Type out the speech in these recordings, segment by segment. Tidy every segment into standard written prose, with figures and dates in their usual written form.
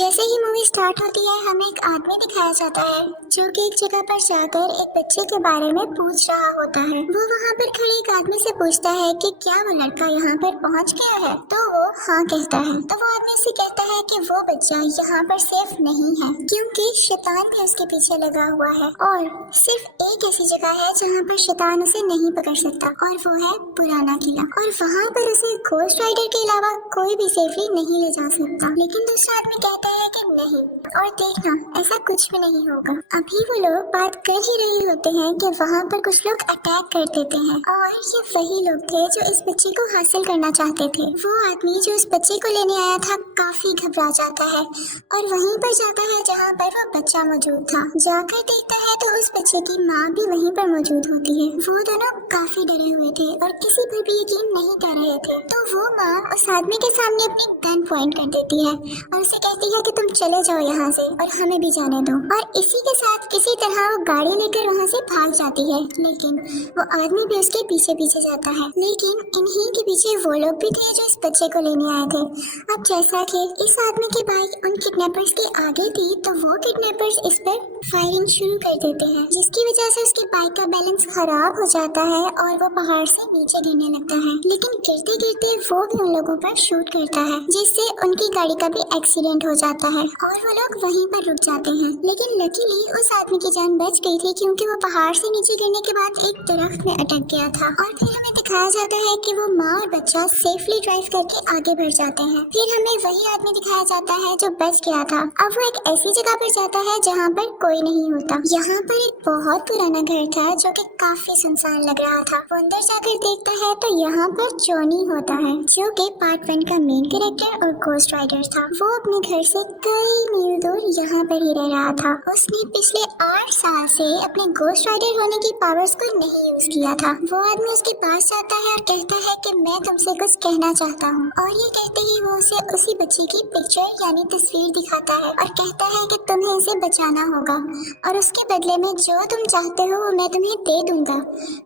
जैसे ही movie start होती है हमें एक आदमी दिखाया जाता है जो कि एक जगह पर जाकर एक बच्चे के बारे में पूछ रहा होता है। वो वहाँ पर खड़े एक आदमी से पूछता है कि क्या वो लड़का यहाँ पर पहुँच गया है, तो वो हाँ कहता है। तो वो आदमी से कहता है कि वो बच्चा यहाँ पर सेफ नहीं है क्योंकि शैतान भी उसके पीछे लगा हुआ है और सिर्फ एक ऐसी जगह है जहाँ पर शैतान उसे नहीं पकड़ सकता और वो है पुराना किला, और वहाँ पर उसे घोस्ट राइडर के अलावा कोई भी सेफली नहीं ले जा सकता। लेकिन दूसरा आदमी कहता है कि नहीं, और देखना ऐसा कुछ भी नहीं होगा। अभी वो लोग बात कर ही रहे होते हैं कि वहाँ पर कुछ लोग अटैक कर देते हैं और ये वही लोग थे जो इस बच्चे को हासिल करना चाहते थे। वो आदमी जो इस बच्चे को लेने आया था काफी घबरा जाता है और वहीं पर जाता है जहाँ पर वो बच्चा मौजूद था। जाकर देखता है तो उस बच्चे की माँ भी वहीं पर मौजूद होती है। वो दोनों काफी डरे हुए थे और किसी पर भी यकीन नहीं कर रहे थे। तो वो माँ उस आदमी के सामने अपनी गन पॉइंट कर देती है और उसे कहती है कि तुम चले जाओ यहाँ से और हमें भी जाने दो। और इसी के साथ किसी तरह वो गाड़ी लेकर वहाँ से भाग जाती है, लेकिन वो आदमी भी उसके पीछे पीछे जाता है। लेकिन इन्हीं के पीछे वो लोग भी थे जो इस बच्चे को लेने आए थे। अब जैसा कि इस आदमी की बाइक उन किडनैपर्स के आगे थी तो वो किडनैपर्स इस पर फायरिंग शुरू कर देते हैं, जिसकी वजह से उसकी बाइक का बैलेंस खराब हो जाता है और वो पहाड़ से नीचे गिरने लगता है। लेकिन गिरते गिरते वो भी उन लोगों पर शूट करता है जिससे उनकी गाड़ी का भी एक्सीडेंट हो जाता है और वो लोग वहीं पर रुक जाते हैं। लेकिन लकीली उस आदमी की जान बच गई थी क्योंकि वो पहाड़ से नीचे गिरने के बाद एक दरख्त में अटक गया था। और फिर हमें दिखाया जाता है कि वो माँ और बच्चा सेफली ड्राइव करके आगे बढ़ जाते हैं। फिर हमें वही आदमी दिखाया जाता है जो बच गया था। अब वो एक ऐसी जगह पर जाता है जहाँ पर कोई नहीं होता। यहाँ पर एक बहुत पुराना घर था जो कि काफी सुनसान लग रहा था। वो अंदर जाकर देखता है तो यहाँ पर जॉनी होता है जो कि पार्ट 1 का मेन कैरेक्टर और घोस्ट राइडर था। वो अपने घर से कई मील दूर यहाँ पर ही रह रहा था। उसने पिछले 8 साल से अपने घोस्ट राइडर होने की पावर्स को नहीं यूज किया था। वो आदमी उसके पास जाता है और कहता है कि मैं तुमसे कुछ कहना चाहता हूँ, और ये कहते ही वो उसे उसी बच्चे की पिक्चर यानी तस्वीर दिखाता है और कहता है कि तुम्हें इसे बचाना होगा और उसके बदले में जो तुम चाहते हो वो मैं तुम्हें दे दूंगा।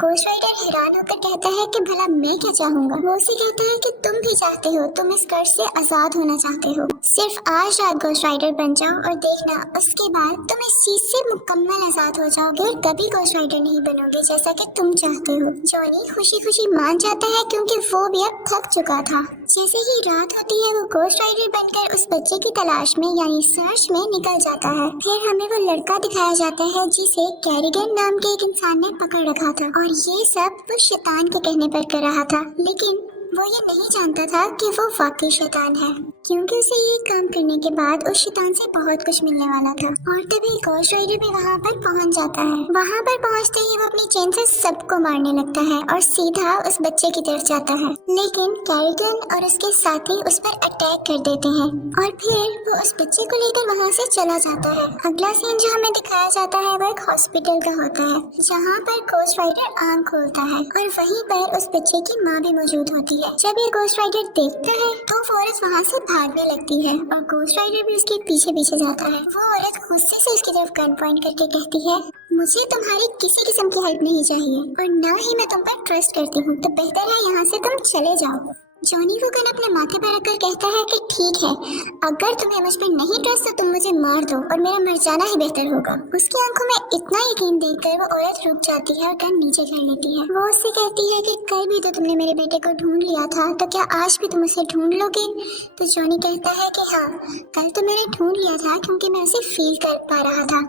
घोस्ट राइडर हैरान होकर कहता है कि भला मैं क्या चाहूंगा। वो उसे कहता है कि तुम भी चाहते हो, तुम इस कर्ज से आजाद होना चाहते हो। सिर्फ आज रात घोस्ट राइडर बन जाओ और देखना उसके बाद तुम इस चीज से मुकम्मल आजाद हो जाओगे और कभी घोस्ट राइडर नहीं बनोगे जैसा कि तुम चाहते हो। जॉनी खुशी खुशी मान जाता है क्योंकि वो भी अब थक चुका था। जैसे ही रात होती है वो घोस्ट राइडर बनकर उस बच्चे की तलाश में यानी सर्च में निकल जाता है। फिर हमें वो लड़का दिखाया जाता है जिसे कैरिगन नाम के एक इंसान ने पकड़ रखा था और ये सब वो शैतान के कहने पर कर रहा था। लेकिन वो ये नहीं जानता था कि वो वाकई शैतान है, क्योंकि उसे ये काम करने के बाद उस शैतान से बहुत कुछ मिलने वाला था। और तभी घोस्ट राइडर भी वहाँ पर पहुँच जाता है। वहाँ पर पहुँचते ही वो अपनी चेन से सबको मारने लगता है और सीधा उस बच्चे की तरफ जाता है। लेकिन कैरिगन और उसके साथी उस पर अटैक कर देते हैं और फिर वो उस बच्चे को लेकर वहाँ से चला जाता है। अगला सीन जो हमें दिखाया जाता है वो एक हॉस्पिटल का होता है जहाँ पर घोस्ट राइडर आँख खोलता है और वहीं पर उस बच्चे की माँ भी मौजूद होती है। जब ये घोस्ट राइडर देखता है तो वो औरत वहाँ से भागने लगती है और घोस्ट राइडर भी उसके पीछे पीछे जाता है। वो औरत गुस्से से उसकी तरफ गन पॉइंट करके कहती है, मुझे तुम्हारी किसी किस्म की हेल्प नहीं चाहिए और ना ही मैं तुम पर ट्रस्ट करती हूँ, तो बेहतर है यहाँ से तुम चले जाओ। जॉनी वो गन अपने माथे पर रखकर कहता है कि ठीक है, अगर तुम्हें मुझ पर नहीं ट्रस्ट तो तुम मुझे मार दो और मेरा मर जाना ही बेहतर होगा। उसकी आंखों में इतना यकीन देखकर वो औरत रुक जाती है और गन नीचे कर लेती है। वो उससे कहती है कि कल भी तो तुमने मेरे बेटे को ढूंढ लिया था, तो क्या आज भी तुम उसे ढूंढ लोगे? तो जॉनी कहता है कि हाँ, कल तो मैंने ढूंढ लिया था क्योंकि मैं उसे फील कर पा रहा था,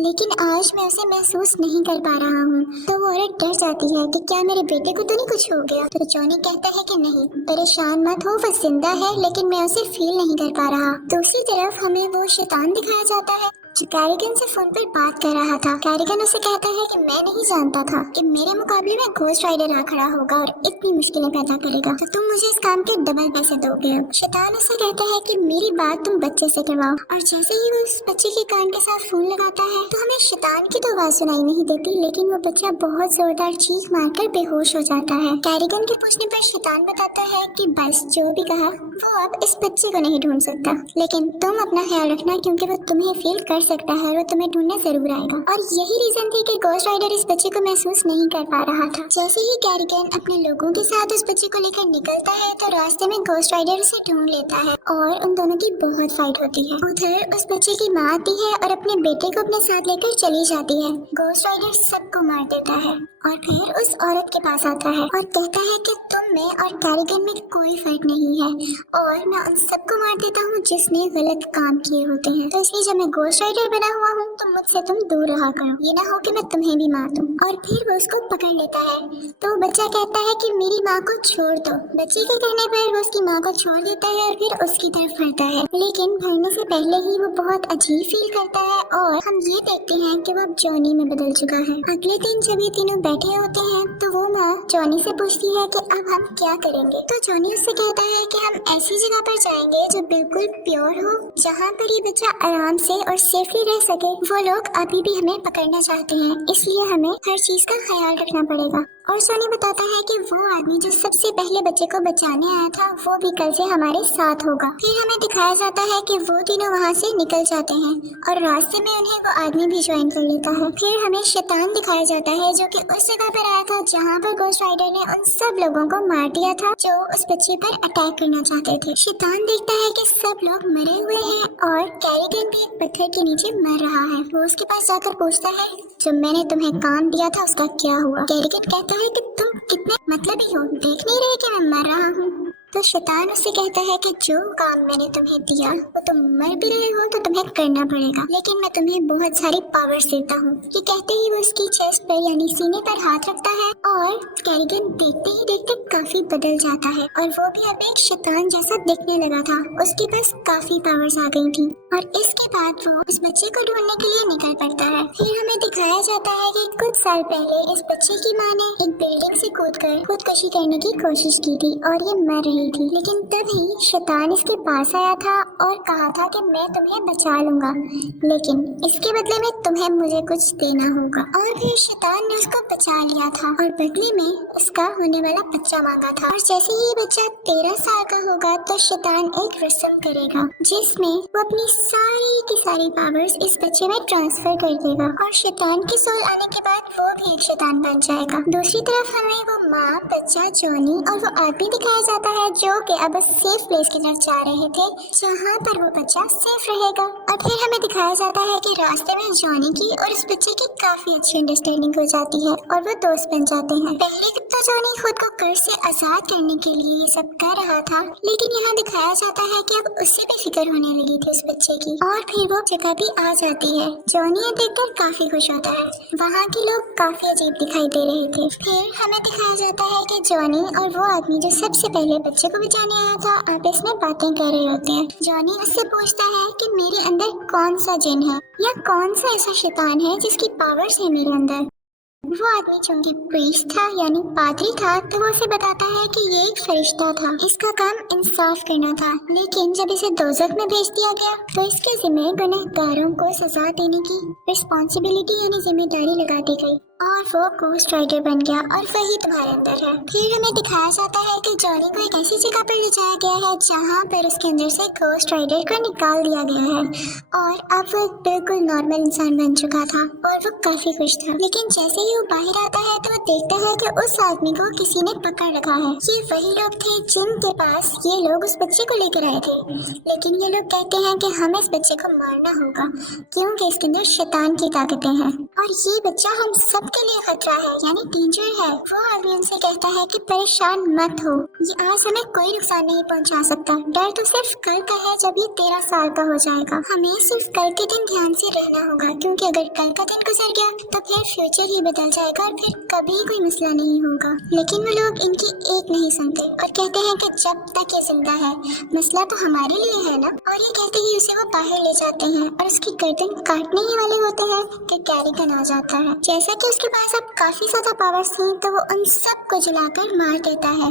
लेकिन आज मैं उसे महसूस नहीं कर पा रहा हूँ। तो वो औरत डर जाती है कि क्या मेरे बेटे को तो नहीं कुछ हो गया? तो जॉनी कहता है कि नहीं, परेशान मत हो, वो जिंदा है लेकिन मैं उसे फील नहीं कर पा रहा। दूसरी तरफ हमें वो शैतान दिखाया जाता है जो कैरिगन से फोन पर बात कर रहा था। कैरिगन उसे कहता है कि मैं नहीं जानता था कि मेरे मुकाबले में घोस्ट राइडर आ खड़ा होगा और इतनी मुश्किलें पैदा करेगा, तो तुम मुझे इस काम के डबल पैसे दोगे। शैतान उसे कहता है कि मेरी बात तुम बच्चे से करवाओ, और जैसे ही वो उस बच्चे के कान के साथ फोन लगाता है तो हमें शैतान की तो आवाज सुनाई नहीं देती, लेकिन वो बच्चा बहुत जोरदार चीख मारकर बेहोश हो जाता है। कैरिगन के पूछने पर शैतान बताता है कि बस जो भी कहा वो अब इस बच्चे को नहीं ढूंढ सकता, लेकिन तुम अपना ख्याल रखना क्योंकि वो तुम्हें फील कर सकता है और वो तुम्हें ढूंढने जरूर आएगा। और यही रीजन थी कि घोस्ट राइडर इस बच्चे को महसूस नहीं कर पा रहा था। जैसे ही कैरिगन अपने लोगों के साथ उस बच्चे को लेकर निकलता है तो रास्ते में घोस्ट राइडर उसे ढूंढ लेता है और उन दोनों की बहुत फाइट होती है। उधर उस बच्चे की माँ आती है और अपने बेटे को अपने साथ लेकर चली जाती है। घोस्ट राइडर सबको मार देता है और फिर उस औरत के पास आता है और कहता है कि तुम में और कैरिगन में कोई फर्क नहीं है और मैं उन सबको मार देता हूँ जिसने गलत काम किए होते हैं। तो इसलिए जब मैं घोस्ट राइडर बना हुआ हूँ तो मुझसे तुम दूर रहा करो, ये ना हो कि मैं तुम्हें भी मार दूं। और फिर वो उसको पकड़ लेता है तो बच्चा कहता है कि मेरी माँ को छोड़ दो। बच्चे के कहने पर वो उसकी माँ को छोड़ देता है और फिर उसकी तरफ बढ़ता है, लेकिन भरने से पहले ही वो बहुत अजीब फील करता है और हम ये देखते हैं कि वो अब जॉनी में बदल चुका है। अगले दिन जब ये तीनों बैठे होते हैं तो वो माँ जॉनी से पूछती है कि अब हम क्या करेंगे। तो जॉनी उससे कहता है कि हम ऐसी जगह पर जाएंगे जो बिल्कुल प्योर हो, जहाँ पर ये बच्चा आराम से और सेफली रह सके। वो लोग अभी भी हमें पकड़ना चाहते हैं, इसलिए हमें हर चीज का ख्याल रखना पड़ेगा। और सोनी बताता है कि वो आदमी जो सबसे पहले बच्चे को बचाने आया था वो भी कल से हमारे साथ होगा। फिर हमें दिखाया जाता है कि वो तीनों वहाँ से निकल जाते हैं और रास्ते में उन्हें वो आदमी भी ज्वाइन कर लेता है। फिर हमें शैतान दिखाया जाता है जो कि उस जगह पर आया था जहाँ पर घोस्ट राइडर ने उन सब लोगों को मार दिया था जो उस बच्चे पर अटैक करना चाहते थे। शैतान देखता है कि सब लोग मरे हुए हैं और कैरिगन भी एक पत्थर के नीचे मर रहा है। वो उसके पास जाकर पूछता है जो मैंने तुम्हें काम दिया था उसका क्या हुआ। कैरिगन कहता है कि तुम कितने मतलबी हो, देख नहीं रहे कि मैं मर रहा हूँ। तो शैतान उससे कहता है कि जो काम मैंने तुम्हें दिया वो तुम मर भी रहे हो तो तुम्हें करना पड़ेगा, लेकिन मैं तुम्हें बहुत सारी पावर्स देता हूँ। ये कहते ही वो उसकी चेस्ट पर यानी सीने पर हाथ रखता है और कैरिगन देखते ही देखते काफी बदल जाता है और वो भी अब एक शैतान जैसा दिखने लगा था। उसके पास काफी पावर्स आ गई थी और इसके बाद वो इस बच्चे को ढूंढने के लिए निकल पड़ता है। फिर हमें दिखाया जाता है कि कुछ साल पहले इस बच्चे की माँ ने एक बिल्डिंग से कूदकर खुदकुशी करने की कोशिश की थी और ये मर रही थी, लेकिन तभी शैतान इसके पास आया था और कहा था कि मैं तुम्हें बचा लूंगा, लेकिन इसके बदले में तुम्हें मुझे कुछ देना होगा। और फिर शैतान ने उसको बचा लिया था और बदले में उसका होने वाला बच्चा मांगा था। और जैसे ही ये बच्चा 13 साल का होगा तो शैतान एक रस्म करेगा जिसमें वो अपनी सारी की सारी पावर्स इस बच्चे में ट्रांसफर कर देगा और शैतान की सोल आने के बाद वो भी एक शैतान बन जाएगा। दूसरी तरफ हमें वो माँ, बच्चा, जॉनी और वो आदमी दिखाया जाता है जो कि अब सेफ प्लेस की तरफ जा रहे थे जहाँ पर वो बच्चा सेफ रहेगा। और फिर हमें दिखाया जाता है कि रास्ते में जॉनी की और उस बच्चे की काफी अच्छी अंडरस्टैंडिंग हो जाती है और वो दोस्त बन जाते हैं। पहले तो जॉनी खुद को कर्ज से आजाद करने के लिए ये सब कर रहा था, लेकिन यहाँ दिखाया जाता है कि अब उससे भी फिक्र होने लगी थी उस बच्चे की। और फिर वो जगह भी आ जाती है। जॉनी ये देखकर काफी खुश होता है, वहाँ के लोग काफी अजीब दिखाई दे रहे थे। फिर हमें दिखाया जाता है कि जॉनी और वो आदमी जो सबसे पहले बच्चे को बचाने आया था आपस में बातें कर रहे होते हैं। जॉनी उससे पूछता है कि मेरे अंदर कौन सा जिन है या कौन सा ऐसा शैतान है जिसकी पावर्स है मेरे अंदर। वो आदमी चूंकि प्रीस्ट था यानी पादरी था तो वो उसे बताता है कि ये एक फरिश्ता था, इसका काम इंसाफ करना था, लेकिन जब इसे दोज़ख में भेज दिया गया तो इसके जिम्मे गुनहगारों को सजा देने की रिस्पॉन्सिबिलिटी यानी जिम्मेदारी लगा दी गई और वो घोस्ट राइडर बन गया और वही तुम्हारे अंदर है। फिर हमें दिखाया जाता है कि जॉनी को एक ऐसी जगह पर ले जाया गया है जहाँ पर उसके अंदर से घोस्ट राइडर को निकाल दिया गया है और अब वो एक बिल्कुल नॉर्मल इंसान बन चुका था और वो काफी खुश था। लेकिन जैसे ही वो बाहर आता है तो वो देखता है कि उस आदमी को किसी ने पकड़ रखा है। ये वही लोग थे जिनके पास ये लोग उस बच्चे को लेकर आए थे, लेकिन ये लोग कहते हैं कि हमें इस बच्चे को मारना होगा क्योंकि इसके अंदर शैतान की ताकतें हैं और ये बच्चा हम सब के लिए खतरा है यानी डेंजर है। वो आदमी उनसे कहता है कि परेशान मत हो, ये आज हमें कोई नुकसान नहीं पहुंचा सकता, डर तो सिर्फ कल का है जब ये 13 साल का हो जाएगा। हमें सिर्फ कल के दिन ध्यान से रहना होगा क्योंकि अगर कल का दिन गुजर गया तो फिर फ्यूचर ही बदल जाएगा और फिर कभी कोई मसला नहीं होगा। लेकिन वो लोग इनकी एक नहीं सुनते और कहते हैं कि जब तक ये जिंदा है मसला तो हमारे लिए है ना। और ये कहते ही उसे वो बाहर ले जाते हैं और उसकी गर्दन काटने ही वाले होते हैं कि कैरिगन आ जाता है। जैसा कि उसके पास अब काफी ज्यादा पावर्स थी तो वो उन सबको जलाकर मार देता है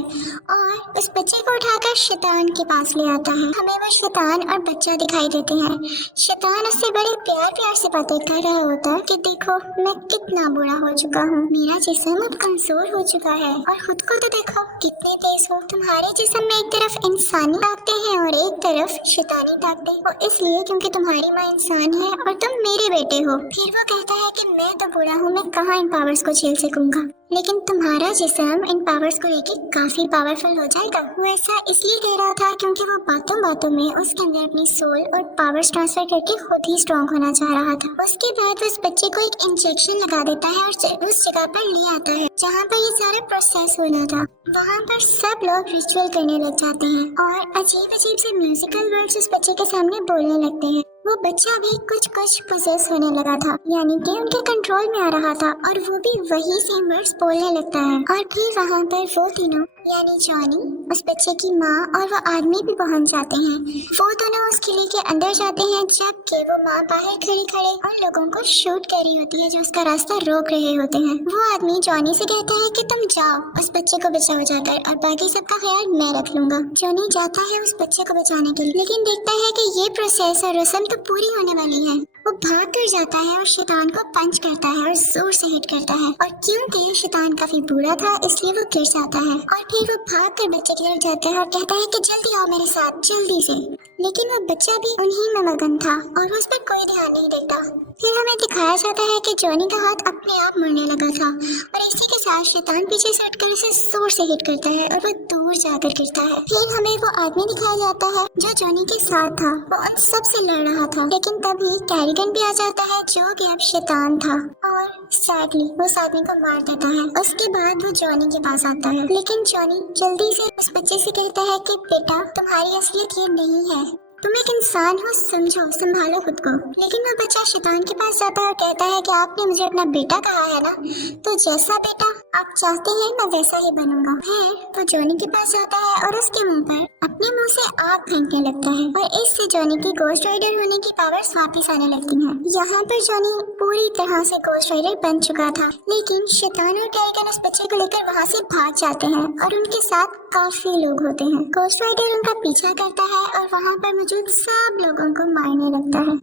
और उस बच्चे को उठाकर शैतान के पास ले आता है। हमें वो शैतान और बच्चा दिखाई देते हैं। शैतान उससे बड़े प्यार प्यार से बातें कर रहा होता है कि देखो मैं कितना बुरा हो चुका हूँ, मेरा जिस्म अब कमजोर हो चुका है और खुद को तो देखो कितने तेज हो। तुम्हारे जिस्म में एक तरफ इंसानी ताकतें हैं और एक तरफ शैतानी ताकतें, वो इसलिए क्योंकि तुम्हारी माँ इंसान है और तुम मेरे बेटे हो। फिर वो कहता है कि मैं तो बुरा हूँ, मैं कहाँ इन पावर्स को झेल सकूंगा, लेकिन तुम्हारा जिस्म इन पावर्स को लेके काफी पावरफुल हो जाएगा। वो ऐसा इसलिए कह रहा था क्योंकि वो बातों बातों में उसके अंदर अपनी सोल और पावर्स ट्रांसफर करके खुद ही स्ट्रॉन्ग होना चाह रहा था। उसके बाद उस बच्चे को एक इंजेक्शन लगा देता है और उस जगह पर ले आता है जहाँ पर ये सारा प्रोसेस होना था। वहाँ पर सब लोग रिचुअल करने लग जाते हैं और अजीब अजीब से म्यूजिकल वर्ड्स उस बच्चे के सामने बोलने लगते हैं। वो बच्चा भी कुछ पोजेस होने लगा था, यानी कि उनके कंट्रोल में आ रहा था और वो भी वही सेम वर्ड्स बोलने लगता है। और फिर वहाँ पर वो तीनों यानी जॉनी, उस बच्चे की माँ और वो आदमी भी पहुँच जाते हैं। वो दोनों उस किले के अंदर जाते हैं जबकि वो माँ बाहर खड़े खड़े उन लोगों को शूट कर रही होती है जो उसका रास्ता रोक रहे होते हैं। वो आदमी जॉनी से कहता है कि तुम जाओ उस बच्चे को बचाओ जाकर और बाकी सबका ख्याल मैं रख लूंगा। जॉनी जाता है उस बच्चे को बचाने के लिए, लेकिन देखता है कि ये प्रोसेस और रस्म तो पूरी होने वाली है। वो भाग कर जाता है और शैतान को पंच करता है और जोर से हिट करता है और क्योंकि शैतान काफी बुरा था इसलिए वो गिर जाता है और फिर वो भाग कर बच्चे की तरफ जाता है और कहता है कि जल्दी आओ मेरे साथ जल्दी से। लेकिन वो बच्चा भी उन्हीं में मगन था और वो उस पर कोई ध्यान नहीं देता। फिर हमें दिखाया जाता है कि जॉनी का हाथ अपने आप मुड़ने लगा था और इसी के साथ शैतान पीछे से उठकर उसे जोर से हिट करता है और वो दूर जाकर गिरता है। फिर हमें वो आदमी दिखाया जाता है जो जॉनी के साथ था। वो उन सब से लड़ रहा था, लेकिन तभी कैरिगन भी आ जाता है जो कि अब शैतान था और सैडली वो उस आदमी को मार देता है। उसके बाद वो जॉनी के पास आता है, लेकिन जॉनी जल्दी से उस बच्चे से कहता है कि बेटा तुम्हारी असलियत ये नहीं है, तुम एक इंसान हो, समझो संभालो खुद को। लेकिन वो बच्चा शैतान के पास जाता है और कहता है कि आपने मुझे अपना बेटा कहा है ना, तो जैसा बेटा आप चाहते हैं मैं वैसा ही बनूंगा। फिर वो जॉनी के पास जाता है और उसके मुंह पर अपने मुंह से आग फेंकने लगता है और इससे जॉनी की गोस्ट राइडर होने की पावर्स वापस आने लगती हैं। यहाँ पर जॉनी पूरी तरह से गोस्ट राइडर बन चुका था, लेकिन शैतान और कैरिगन उस बच्चे को लेकर वहाँ से भाग जाते हैं और उनके साथ काफी लोग होते हैं। गोस्ट राइडर उनका पीछा करता है और वहाँ पर मौजूद सब लोगों को मारने लगता है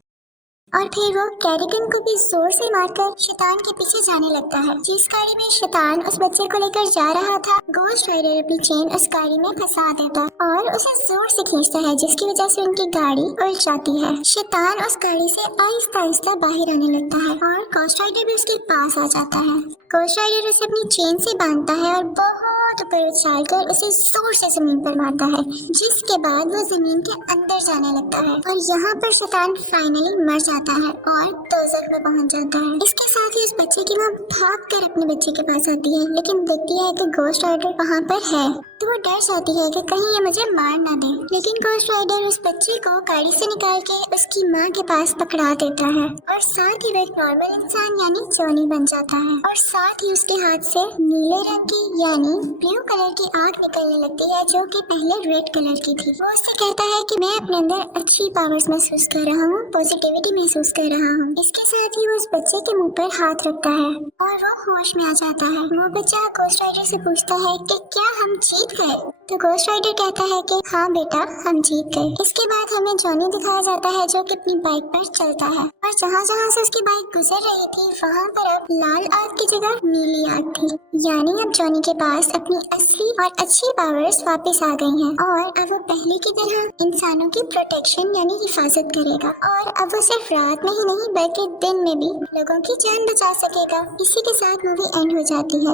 और फिर वो कैरिगन को भी जोर से मारकर शैतान के पीछे जाने लगता है। जिस गाड़ी में शैतान उस बच्चे को लेकर जा रहा था, गोस्ट राइडर अपनी चेन उस गाड़ी में फंसा देता और उसे जोर से खींचता है जिसकी वजह से उनकी गाड़ी उल्ट जाती है। शैतान उस गाड़ी से आहिस्ता आहिस्ता बाहर आने लगता है और गोस्ट राइडर भी उसके पास आ जाता है। गोस्ट राइडर उसे अपनी चेन से बांधता है और बहुत ऊपर उछालकर उसे जोर से जमीन पर मारता है, जिसके बाद वो जमीन के अंदर जाने लगता है और यहाँ पर शैतान फाइनली मर जाता है और दोज़ख में पहुंच जाता है। इसके साथ ही उस बच्चे की मां भागकर अपने बच्चे के पास आती है, लेकिन देखती है कि गोस्ट राइडर वहाँ पर है तो वो डर जाती है कि कहीं ये मुझे मार ना दे। लेकिन गोस्ट राइडर उस बच्चे को गाड़ी से निकाल के उसकी माँ के पास पकड़ा देता है और साथ ही वो एक नॉर्मल इंसान यानी जॉनी बन जाता है और साथ ही उसके हाथ से नीले रंग की यानी ब्लू कलर की आग निकलने लगती है जो कि पहले रेड कलर की थी। वो उससे कहता है कि मैं अपने अंदर अच्छी पावर्स महसूस कर रहा हूँ, पॉजिटिविटी महसूस कर रहा हूँ। इसके साथ ही वो उस बच्चे के मुंह पर हाथ रखता है और वो होश में आ जाता है। वो बच्चा गोस्ट राइडर से पूछता है कि क्या हम जीत गए? तो गोस्ट राइडर कहता है कि हाँ बेटा हम जीत गए। इसके बाद हमें जॉनी दिखाया जाता है जो कि अपनी बाइक पर चलता है और जहाँ जहाँ से उसकी बाइक गुजर रही थी वहाँ पर अब लाल आग की जगह नीली आग थी, यानी अब जॉनी के पास अपनी असली और अच्छी पावर्स वापस आ गई हैं और अब वो पहले की तरह इंसानों की प्रोटेक्शन यानी हिफाजत करेगा और अब वो सिर्फ रात में ही नहीं बल्कि दिन में भी लोगों की जान बचा सकेगा। इसी के साथ मूवी एंड हो जाती है।